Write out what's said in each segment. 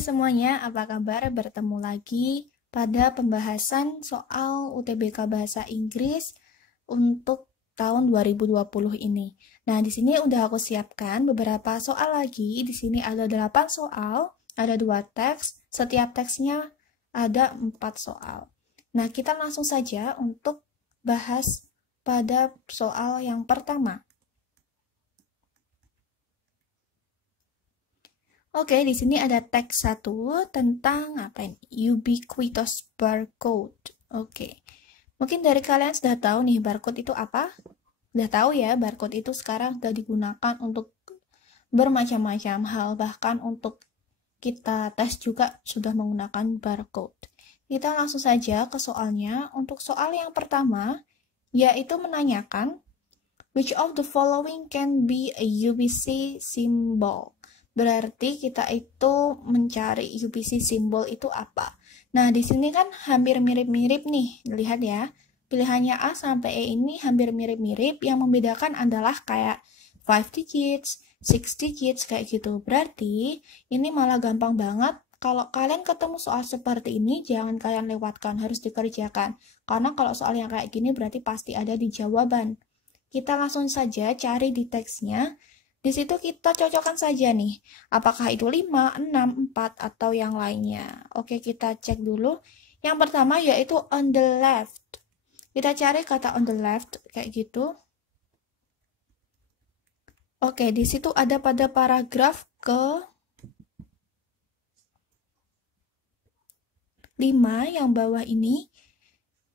semuanya, apa kabar? Bertemu lagi pada pembahasan soal UTBK Bahasa Inggris untuk tahun 2020 ini. Nah, di sini udah aku siapkan beberapa soal lagi. Di sini ada 8 soal, ada 2 teks, setiap teksnya ada 4 soal. Nah, kita langsung saja untuk bahas pada soal yang pertama. Oke, di sini ada teks 1 tentang apa ini? Ubiquitous barcode. Oke. Mungkin dari kalian sudah tahu nih barcode itu apa? Sudah tahu ya, barcode itu sekarang sudah digunakan untuk bermacam-macam hal, bahkan untuk kita tes juga sudah menggunakan barcode. Kita langsung saja ke soalnya. Untuk soal yang pertama, yaitu menanyakan which of the following can be a UBC symbol? Berarti kita itu mencari UBC symbol itu apa. Nah, di sini kan hampir mirip-mirip nih. Lihat ya. Pilihannya A sampai E ini hampir mirip-mirip. Yang membedakan adalah kayak 5 digits, 6 digits kayak gitu. Berarti ini malah gampang banget. Kalau kalian ketemu soal seperti ini, jangan kalian lewatkan, harus dikerjakan. Karena kalau soal yang kayak gini berarti pasti ada di jawaban. Kita langsung saja cari di teksnya. Di situ kita cocokkan saja nih, apakah itu 5, 6, 4, atau yang lainnya. Oke, kita cek dulu. Yang pertama yaitu on the left. Kita cari kata on the left, kayak gitu. Oke, di situ ada pada paragraf ke 5 yang bawah ini.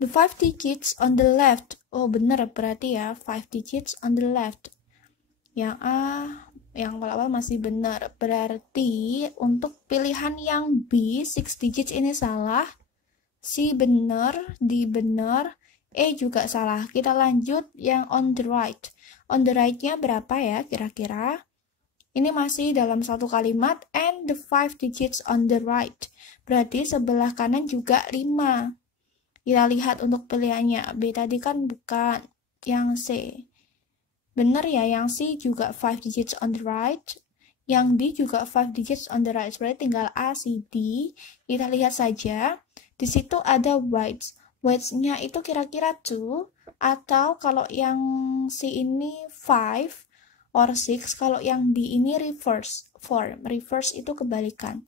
The 5 digits on the left. Oh, bener berarti ya, 5 digits on the left. Yang A, yang awal-awal masih benar. Berarti untuk pilihan yang B, 6 digits ini salah. C benar, D benar, E juga salah. Kita lanjut yang on the right. On the right-nya berapa ya kira-kira? Ini masih dalam satu kalimat, and the 5 digits on the right. Berarti sebelah kanan juga 5. Kita lihat untuk pilihannya. B tadi kan bukan, yang C. Benar ya, yang C juga 5 digits on the right. Yang D juga 5 digits on the right. Berarti tinggal A, C, D. Kita lihat saja. Di situ ada whites. Whites-nya itu kira-kira 2. Atau kalau yang C ini 5 or 6. Kalau yang D ini reverse form. Reverse itu kebalikan.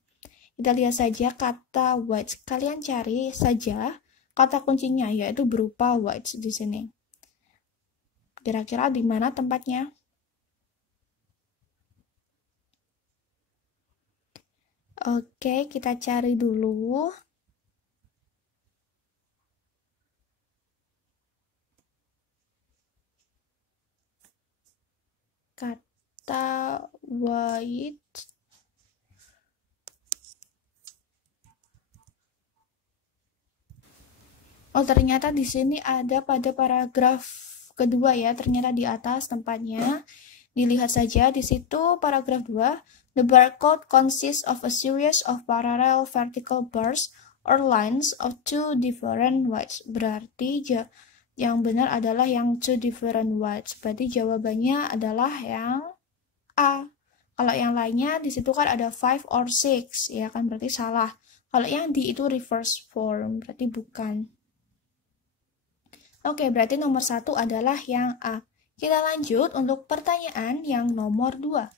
Kita lihat saja kata whites. Kalian cari saja kata kuncinya, yaitu berupa whites di sini. Kira-kira di mana tempatnya? Oke, kita cari dulu. Kata white. Oh, ternyata di sini ada pada paragraf kedua ya, ternyata di atas tempatnya. Dilihat saja di situ paragraf 2. The barcode consists of a series of parallel vertical bars or lines of 2 different weights. Berarti yang benar adalah yang 2 different weights. Berarti jawabannya adalah yang A. Kalau yang lainnya di situ kan ada 5 or 6, ya kan, berarti salah. Kalau yang D itu reverse form, berarti bukan. Oke, berarti nomor 1 adalah yang A. Kita lanjut untuk pertanyaan yang nomor 2.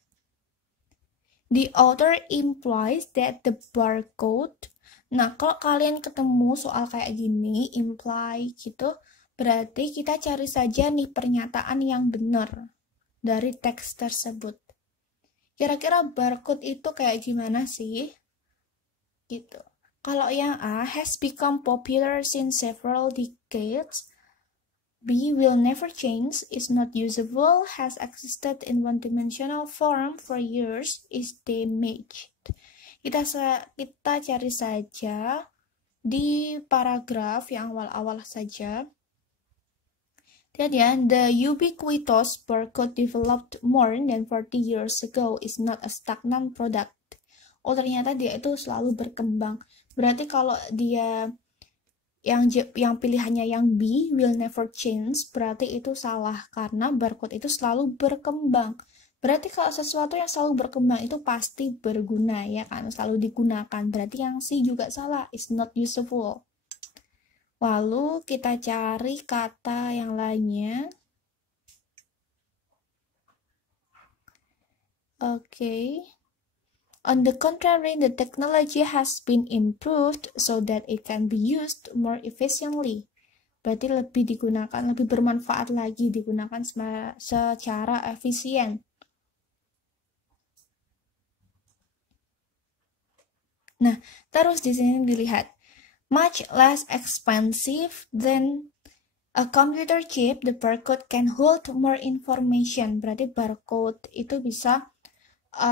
The author implies that the barcode. Nah, kalau kalian ketemu soal kayak gini, imply gitu, berarti kita cari saja nih pernyataan yang benar dari teks tersebut. Kira-kira barcode itu kayak gimana sih? Gitu. Kalau yang A, has become popular since several decades. B, will never change, is not usable, has existed in one-dimensional form for years, is damaged. Kita cari saja di paragraf yang awal-awal saja. Lihat ya, the ubiquitous barcode developed more than 40 years ago is not a stagnant product. Oh, ternyata dia itu selalu berkembang. Berarti kalau dia yang pilihannya yang B, will never change, berarti itu salah karena barcode itu selalu berkembang. Berarti kalau sesuatu yang selalu berkembang itu pasti berguna ya kan, selalu digunakan. Berarti yang C juga salah, is not useful. Lalu kita cari kata yang lainnya. Oke. On the contrary, the technology has been improved so that it can be used more efficiently. Berarti lebih digunakan, lebih bermanfaat lagi, digunakan secara efisien. Nah, terus di sini dilihat, much less expensive than a computer chip, the barcode can hold more information. Berarti barcode itu bisa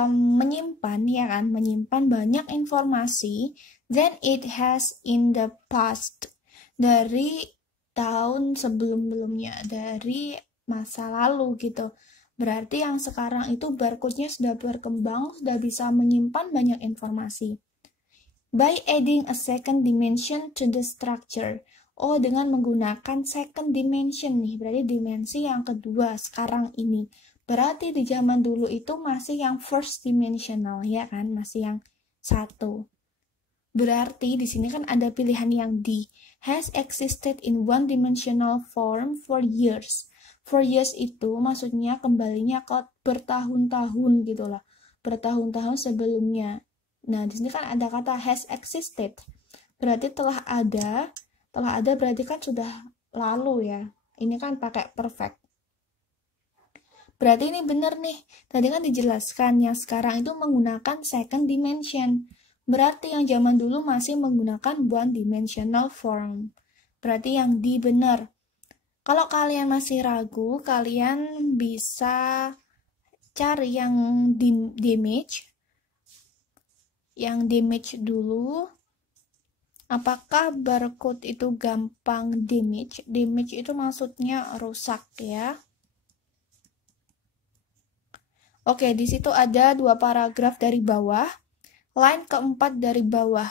menyimpan, ya kan, menyimpan banyak informasi than it has in the past, dari tahun sebelum-sebelumnya, dari masa lalu gitu. Berarti yang sekarang itu barcode-nya sudah berkembang, sudah bisa menyimpan banyak informasi. By adding a second dimension to the structure. Oh, dengan menggunakan second dimension nih, berarti dimensi yang kedua sekarang ini. Berarti di zaman dulu itu masih yang first dimensional, ya kan? Masih yang satu. Berarti di sini kan ada pilihan yang D, has existed in one dimensional form for years. For years itu maksudnya kembalinya ke bertahun-tahun gitu lah. Bertahun-tahun sebelumnya. Nah, di sini kan ada kata has existed. Berarti telah ada berarti kan sudah lalu ya. Ini kan pakai perfect. Berarti ini benar nih. Tadi kan dijelaskan yang sekarang itu menggunakan second dimension. Berarti yang zaman dulu masih menggunakan one dimensional form. Berarti yang D benar. Kalau kalian masih ragu, kalian bisa cari yang damage. Yang damage dulu. Apakah barcode itu gampang damage? Damage itu maksudnya rusak ya. Oke, di situ ada 2 paragraf dari bawah. Line keempat dari bawah.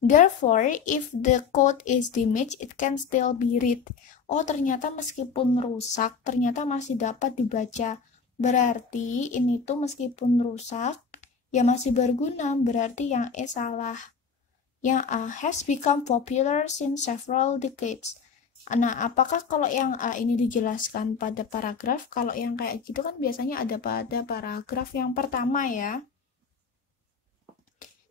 Therefore, if the code is damaged, it can still be read. Oh, ternyata meskipun rusak, ternyata masih dapat dibaca. Berarti ini tuh meskipun rusak, ya masih berguna. Berarti yang E salah. Yang A has become popular since several decades. Nah, apakah kalau yang A ini dijelaskan pada paragraf? Kalau yang kayak gitu kan biasanya ada pada paragraf yang pertama ya.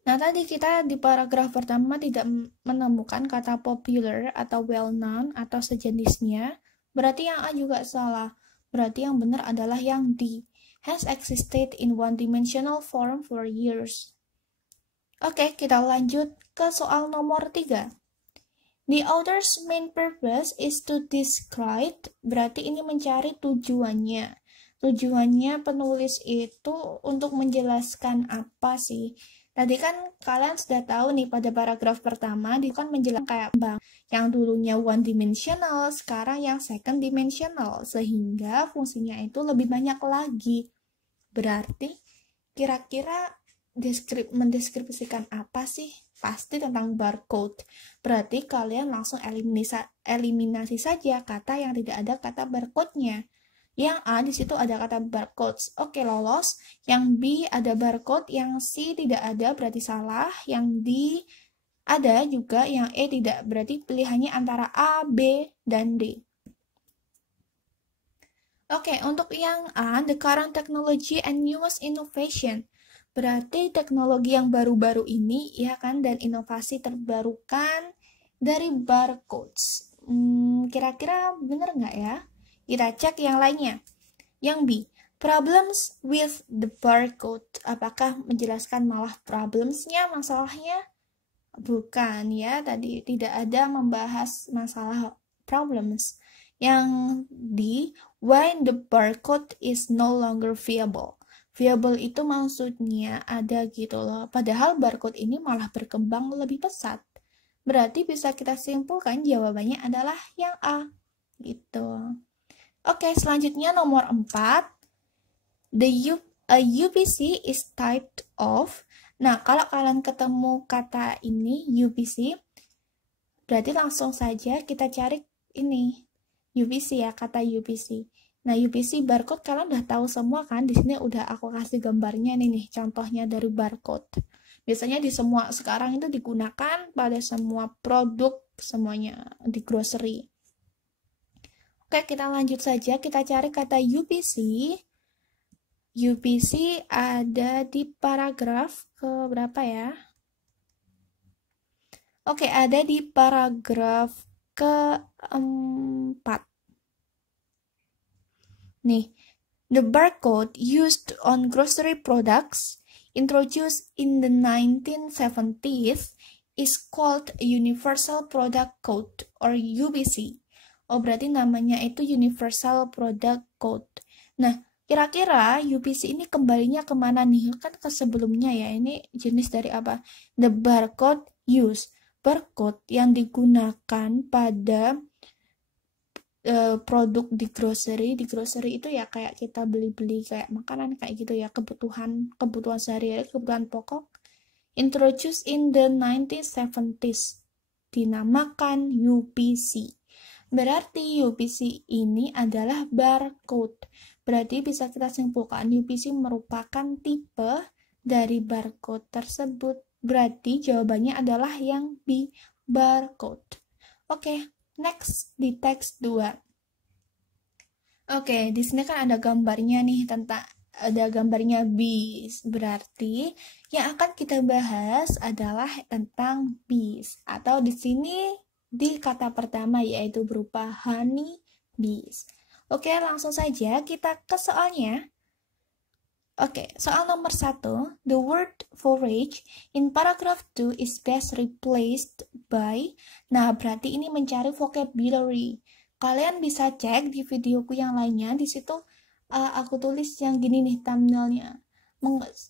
Nah, tadi kita di paragraf pertama tidak menemukan kata popular atau well known atau sejenisnya. Berarti yang A juga salah. Berarti yang benar adalah yang D. Has existed in one-dimensional form for years. Oke, kita lanjut ke soal nomor 3. The author's main purpose is to describe, berarti ini mencari tujuannya. Tujuannya penulis itu untuk menjelaskan apa sih? Tadi kan kalian sudah tahu nih pada paragraf pertama, dia kan menjelaskan kayak bang yang dulunya one dimensional, sekarang yang second dimensional, sehingga fungsinya itu lebih banyak lagi. Berarti kira-kira mendeskripsikan apa sih? Pasti tentang barcode. Berarti kalian langsung eliminasi saja kata yang tidak ada kata barcode-nya. Yang A di situ ada kata barcodes. Oke, lolos. Yang B ada barcode, yang C tidak ada berarti salah. Yang D ada juga, yang E tidak. Berarti pilihannya antara A, B, dan D. Oke, untuk yang A, the current technology and newest innovation. Berarti teknologi yang baru-baru ini, ya kan, dan inovasi terbarukan dari barcodes. Kira-kira bener nggak ya? Kita cek yang lainnya. Yang B, problems with the barcode. Apakah menjelaskan malah problemsnya, masalahnya? Bukan ya, tadi tidak ada membahas masalah problems. Yang D, when the barcode is no longer viable. Viable itu maksudnya ada gitu loh. Padahal barcode ini malah berkembang lebih pesat. Berarti bisa kita simpulkan jawabannya adalah yang A. Gitu. Oke, selanjutnya nomor 4. A UPC is typed of. Nah, kalau kalian ketemu kata ini, UPC, berarti langsung saja kita cari ini. UPC ya, kata UPC. Nah, UPC barcode kalian udah tahu semua kan? Di sini udah aku kasih gambarnya nih, contohnya dari barcode. Biasanya di semua sekarang itu digunakan pada semua produk semuanya di grocery. Oke, kita lanjut saja. Kita cari kata UPC. UPC ada di paragraf ke berapa ya? Oke, ada di paragraf keempat. Nih, the barcode used on grocery products introduced in the 1970s is called Universal Product Code or UPC. Oh, berarti namanya itu Universal Product Code. Nah, kira-kira UPC ini kembalinya kemana nih? Kan ke sebelumnya ya, ini jenis dari apa? The barcode use. Barcode yang digunakan pada produk di grocery itu ya kayak kita beli-beli kayak makanan kayak gitu ya, kebutuhan sehari-hari, kebutuhan pokok, introduced in the 1970s, dinamakan UPC. Berarti UPC ini adalah barcode. Berarti bisa kita simpulkan UPC merupakan tipe dari barcode tersebut. Berarti jawabannya adalah yang B, barcode. Oke. Next, di teks 2. Oke, di sini kan ada gambarnya nih, ada gambarnya bees. Berarti yang akan kita bahas adalah tentang bees. Atau di sini di kata pertama yaitu berupa honey bees. Oke, langsung saja kita ke soalnya. Oke, soal nomor 1, the word forage in paragraph 2 is best replaced by. Nah, berarti ini mencari vocabulary. Kalian bisa cek di videoku yang lainnya, di situ aku tulis yang gini nih thumbnailnya.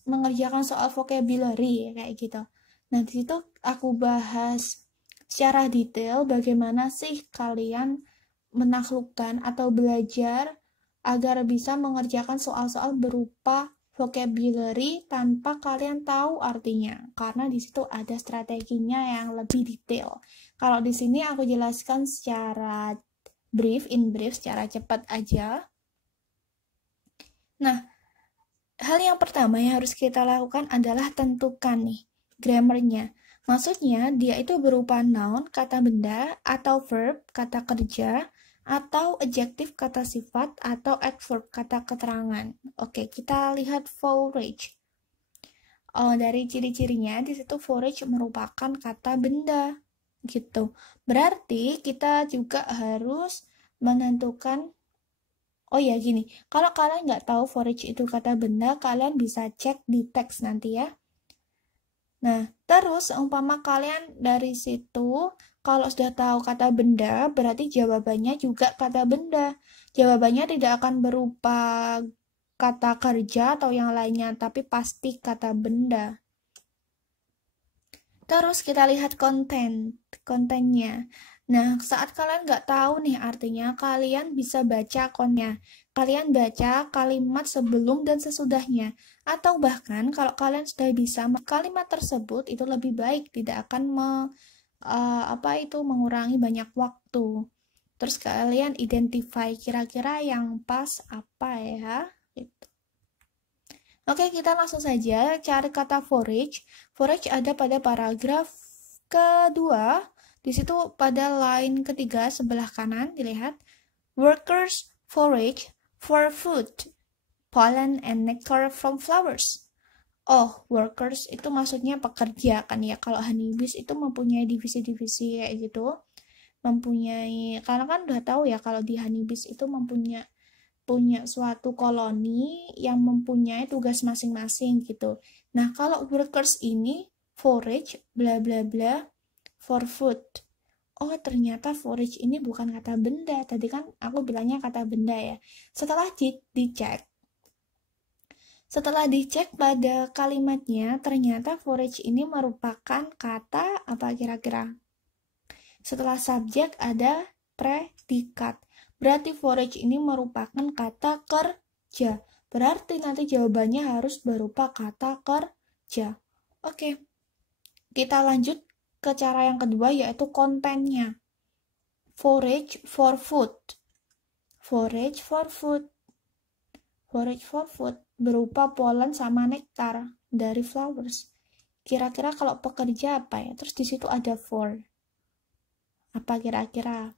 Mengerjakan soal vocabulary kayak gitu. Nah, di situ aku bahas secara detail bagaimana sih kalian menaklukkan atau belajar agar bisa mengerjakan soal-soal berupa vocabulary tanpa kalian tahu artinya, karena di situ ada strateginya yang lebih detail. Kalau di sini aku jelaskan secara brief, secara cepat aja. Nah, hal yang pertama yang harus kita lakukan adalah tentukan nih grammarnya. Maksudnya dia itu berupa noun, kata benda, atau verb, kata kerja, atau adjektif kata sifat, atau adverb kata keterangan. Oke, kita lihat forage. Dari ciri-cirinya di situ forage merupakan kata benda gitu. Berarti kita juga harus menentukan. Oh ya gini, kalau kalian nggak tahu forage itu kata benda, kalian bisa cek di teks nanti ya. Nah, terus umpama kalian dari situ kalau sudah tahu kata benda, berarti jawabannya juga kata benda. Jawabannya tidak akan berupa kata kerja atau yang lainnya, tapi pasti kata benda. Terus kita lihat kontennya. Nah, saat kalian nggak tahu nih artinya, kalian bisa baca kontennya. Kalian baca kalimat sebelum dan sesudahnya. Atau bahkan kalau kalian sudah bisa kalimat tersebut, itu lebih baik, tidak akan mengurangi banyak waktu. Terus kalian identify kira-kira yang pas apa ya gitu. Oke, kita langsung saja cari kata forage. Forage ada pada paragraf kedua. Di situ pada line ketiga sebelah kanan dilihat workers forage for food, pollen and nectar from flowers. Oh, workers itu maksudnya pekerja kan ya. Kalau honeybees itu mempunyai divisi-divisi kayak gitu. Karena kan udah tahu ya kalau di honeybees itu punya suatu koloni yang mempunyai tugas masing-masing gitu. Nah, kalau workers ini forage bla bla bla for food. Oh, ternyata forage ini bukan kata benda. Tadi kan aku bilangnya kata benda ya. Setelah dicek pada kalimatnya, ternyata forage ini merupakan kata apa kira-kira? Setelah subjek ada predikat. Berarti forage ini merupakan kata kerja. Berarti nanti jawabannya harus berupa kata kerja. Oke. Kita lanjut ke cara yang kedua yaitu kontennya. Forage for food. Forage for food. Forage for food berupa polen sama nektar dari flowers. Kira-kira kalau pekerja apa ya? Terus di situ ada for. Apa kira-kira?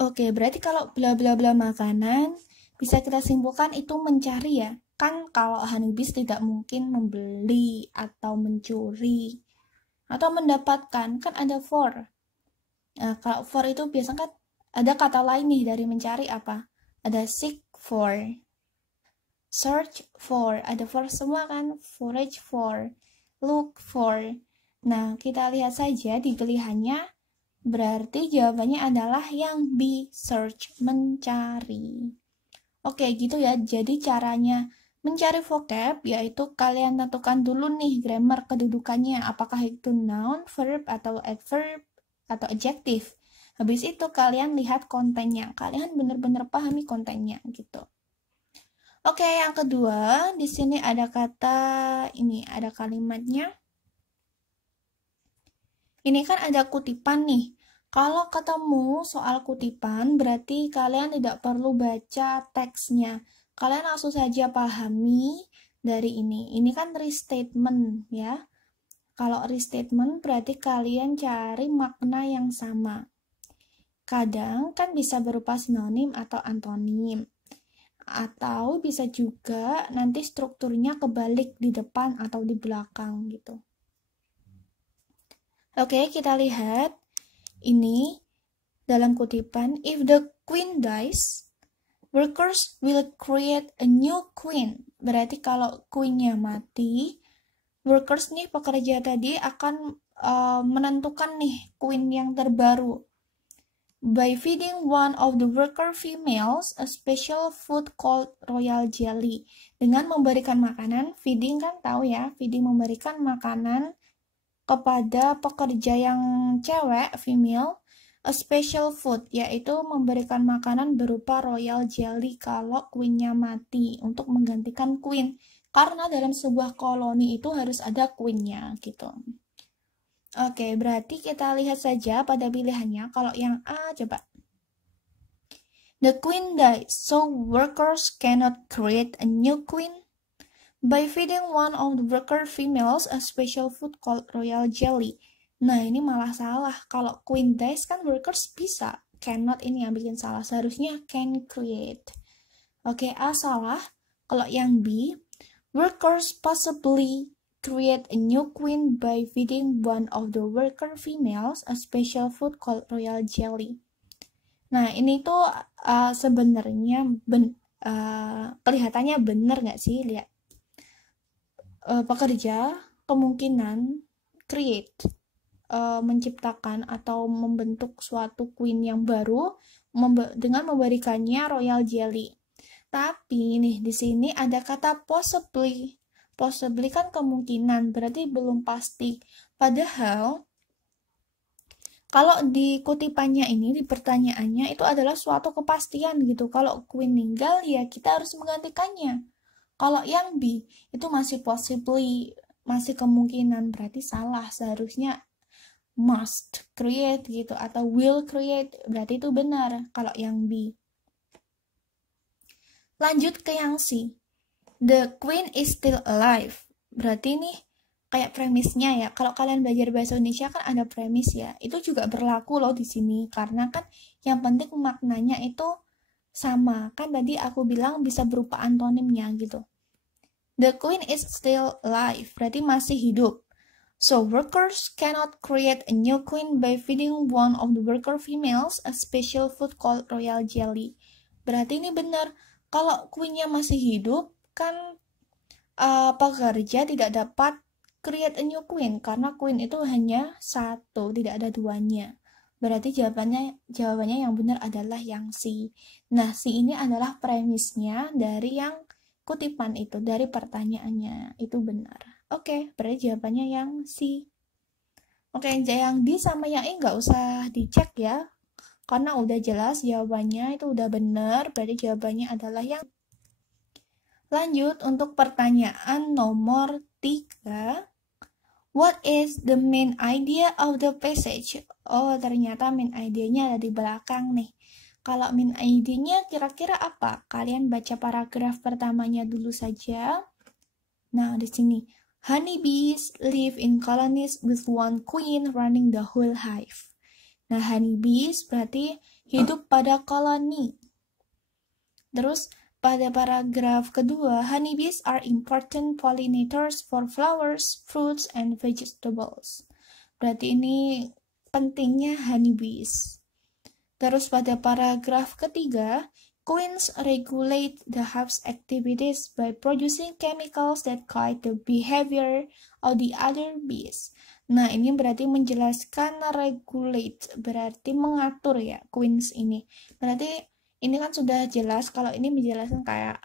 Oke, berarti kalau bla bla bla makanan, bisa kita simpulkan itu mencari ya. Kan kalau honeybees tidak mungkin membeli atau mencuri atau mendapatkan, kan ada for. Nah, kalau for itu biasanya kan ada kata lain nih dari mencari apa? Ada seek for, search for, ada for semua kan? Forage for, look for. Nah, kita lihat saja di pilihannya. Berarti jawabannya adalah yang B, search, mencari. Oke, gitu ya. Jadi caranya mencari vocab, yaitu kalian tentukan dulu nih grammar kedudukannya. Apakah itu noun, verb, atau adverb, atau adjective. Habis itu kalian lihat kontennya. Kalian benar-benar pahami kontennya gitu. Oke, yang kedua, di sini ada kata, ini ada kalimatnya. Ini kan ada kutipan nih. Kalau ketemu soal kutipan, berarti kalian tidak perlu baca teksnya. Kalian langsung saja pahami dari ini. Ini kan restatement ya. Kalau restatement berarti kalian cari makna yang sama. Kadang kan bisa berupa sinonim atau antonim. Atau bisa juga nanti strukturnya kebalik di depan atau di belakang gitu. Oke, kita lihat ini dalam kutipan, if the queen dies, workers will create a new queen. Berarti kalau queen-nya mati, workers nih pekerja tadi akan menentukan nih queen yang terbaru. By feeding one of the worker females a special food called royal jelly. Dengan memberikan makanan, feeding kan tahu ya, feeding memberikan makanan kepada pekerja yang cewek, female, a special food, yaitu memberikan makanan berupa royal jelly kalau queen-nya mati untuk menggantikan queen. Karena dalam sebuah koloni itu harus ada queen-nya gitu. Oke, berarti kita lihat saja pada pilihannya. Kalau yang A, coba. The queen died, so workers cannot create a new queen. By feeding one of the worker females a special food called royal jelly. Nah, ini malah salah. Kalau queen dies kan workers bisa. Cannot ini yang bikin salah. Seharusnya can create. Oke, A salah. Kalau yang B, workers possibly create a new queen by feeding one of the worker females a special food called royal jelly. Nah, ini tuh sebenarnya kelihatannya benar nggak sih? Lihat. Pekerja kemungkinan create, menciptakan atau membentuk suatu queen yang baru dengan memberikannya royal jelly. Tapi nih di sini ada kata possibly. Possibly kan kemungkinan, berarti belum pasti. Padahal kalau di kutipannya ini, di pertanyaannya itu adalah suatu kepastian gitu. Kalau queen meninggal ya kita harus menggantikannya. Kalau yang B itu masih possibly, masih kemungkinan, berarti salah. Seharusnya must create gitu atau will create, berarti itu benar kalau yang B. Lanjut ke yang C. The queen is still alive. Berarti nih kayak premisnya ya. Kalau kalian belajar bahasa Indonesia kan ada premis ya. Itu juga berlaku loh di sini karena kan yang penting maknanya itu sama. Kan tadi aku bilang bisa berupa antonimnya gitu. The queen is still alive, berarti masih hidup. So workers cannot create a new queen by feeding one of the worker females a special food called royal jelly. Berarti ini benar. Kalau queennya masih hidup, kan pekerja tidak dapat create a new queen karena queen itu hanya satu, tidak ada duanya. Berarti jawabannya yang benar adalah yang C. Nah, C ini adalah premisnya dari yang kutipan itu, dari pertanyaannya itu benar. Oke, berarti jawabannya yang C. Oke, yang D sama yang E nggak usah dicek ya, karena udah jelas jawabannya itu udah benar, berarti jawabannya adalah yang Lanjut untuk pertanyaan nomor 3. What is the main idea of the passage? Oh, ternyata main idea-nya ada di belakang nih. Kalau main idea-nya kira-kira apa? Kalian baca paragraf pertamanya dulu saja. Nah, di sini. Honeybees live in colonies with one queen running the whole hive. Nah, honeybees berarti hidup pada koloni. Terus, pada paragraf kedua, honeybees are important pollinators for flowers, fruits, and vegetables. Berarti ini pentingnya honeybees. Terus pada paragraf ketiga, queens regulate the hive's activities by producing chemicals that guide the behavior of the other bees. Nah, ini berarti menjelaskan regulate, berarti mengatur ya, queens ini. Berarti ini kan sudah jelas, kalau ini menjelaskan kayak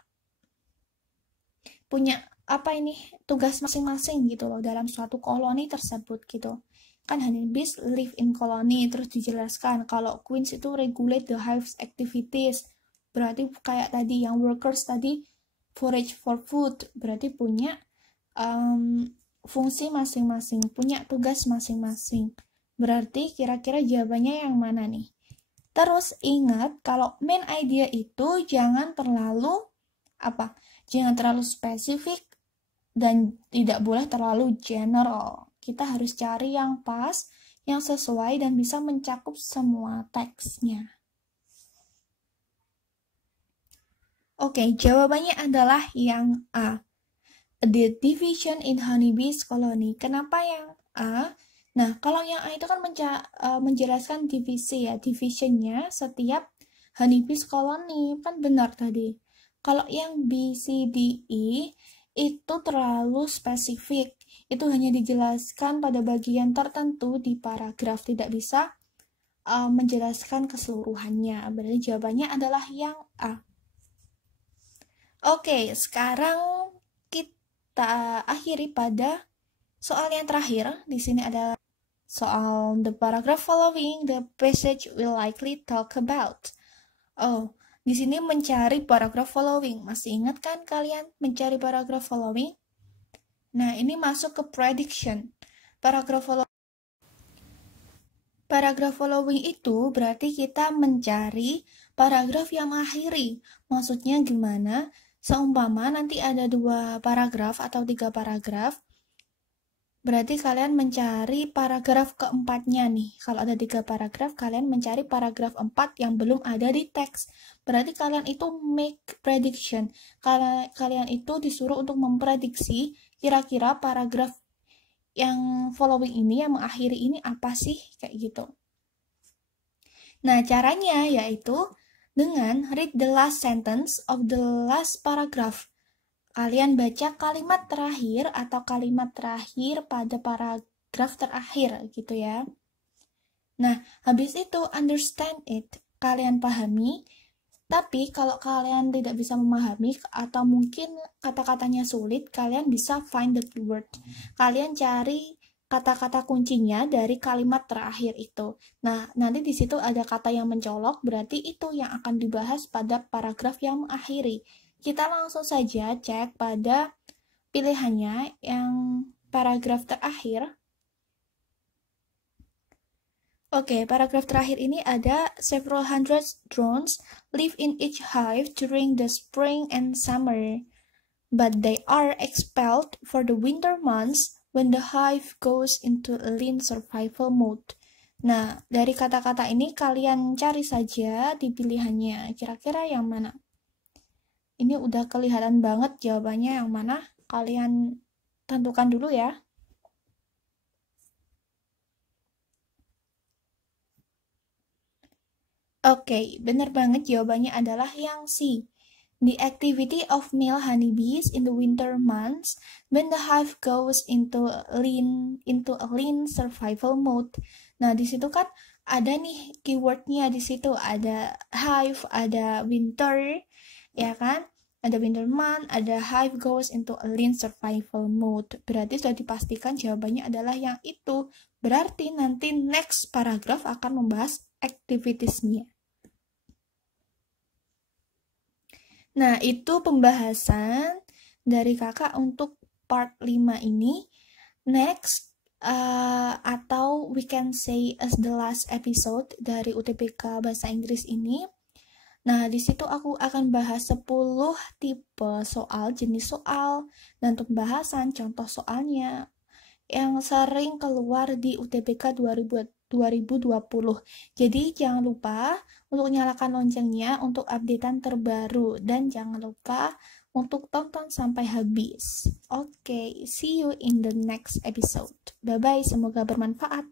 punya apa ini tugas masing-masing gitu loh dalam suatu koloni tersebut gitu. Kan honeybees live in colony, terus dijelaskan kalau queens itu regulate the hive's activities. Berarti kayak tadi yang workers tadi forage for food, berarti punya fungsi masing-masing, punya tugas masing-masing. Berarti kira-kira jawabannya yang mana nih? Terus ingat kalau main idea itu jangan terlalu Jangan terlalu spesifik dan tidak boleh terlalu general. Kita harus cari yang pas, yang sesuai dan bisa mencakup semua teksnya. Oke, jawabannya adalah yang A. The division in honeybees colony. Kenapa yang A? Nah, kalau yang A itu kan menjelaskan divisi ya, divisionnya setiap honeybees colony, kan benar tadi. Kalau yang B, C, D, E itu terlalu spesifik. Itu hanya dijelaskan pada bagian tertentu di paragraf, tidak bisa menjelaskan keseluruhannya. Berarti jawabannya adalah yang A. Oke, sekarang kita akhiri pada soal yang terakhir. Di sini ada soal the paragraph following the passage will likely talk about. Oh, di sini mencari paragraph following. Masih ingat kan kalian mencari paragraph following? Nah, ini masuk ke prediction. Paragraph following itu berarti kita mencari paragraf yang mengakhiri. Maksudnya gimana? Seumpama nanti ada 2 paragraf atau 3 paragraf, berarti kalian mencari paragraf keempatnya nih. Kalau ada 3 paragraf, kalian mencari paragraf 4 yang belum ada di teks. Berarti kalian itu make prediction. Kalian itu disuruh untuk memprediksi kira-kira paragraf yang following ini, yang mengakhiri ini apa sih? Kayak gitu. Nah, caranya yaitu dengan read the last sentence of the last paragraph. Kalian baca kalimat terakhir atau kalimat terakhir pada paragraf terakhir gitu ya. Nah, habis itu understand it. Kalian pahami. Tapi kalau kalian tidak bisa memahami atau mungkin kata-katanya sulit, kalian bisa find the keyword. Kalian cari kata-kata kuncinya dari kalimat terakhir itu. Nah, nanti di situ ada kata yang mencolok, berarti itu yang akan dibahas pada paragraf yang mengakhiri. Kita langsung saja cek pada pilihannya yang paragraf terakhir. Oke, paragraf terakhir ini ada several hundred drones live in each hive during the spring and summer, but they are expelled for the winter months when the hive goes into a lean survival mode. Nah, dari kata-kata ini kalian cari saja di pilihannya. Kira-kira yang mana? Ini udah kelihatan banget jawabannya yang mana. Kalian tentukan dulu ya. Oke, benar banget jawabannya adalah yang C. The activity of male honeybees in the winter months when the hive goes into a lean survival mode. Nah, di situ kan ada nih keywordnya di situ, ada hive, ada winter, ya kan? Ada winter month, ada hive goes into a lean survival mode. Berarti sudah dipastikan jawabannya adalah yang itu. Berarti nanti next paragraph akan membahas activitiesnya. Nah, itu pembahasan dari kakak untuk part 5 ini. Next, atau we can say as the last episode dari UTBK Bahasa Inggris ini. Nah, di situ aku akan bahas 10 tipe soal, jenis soal, dan pembahasan contoh soalnya yang sering keluar di UTBK 2020. Jadi jangan lupa untuk nyalakan loncengnya untuk updatean terbaru dan jangan lupa untuk tonton sampai habis. Oke, see you in the next episode. Bye bye, semoga bermanfaat.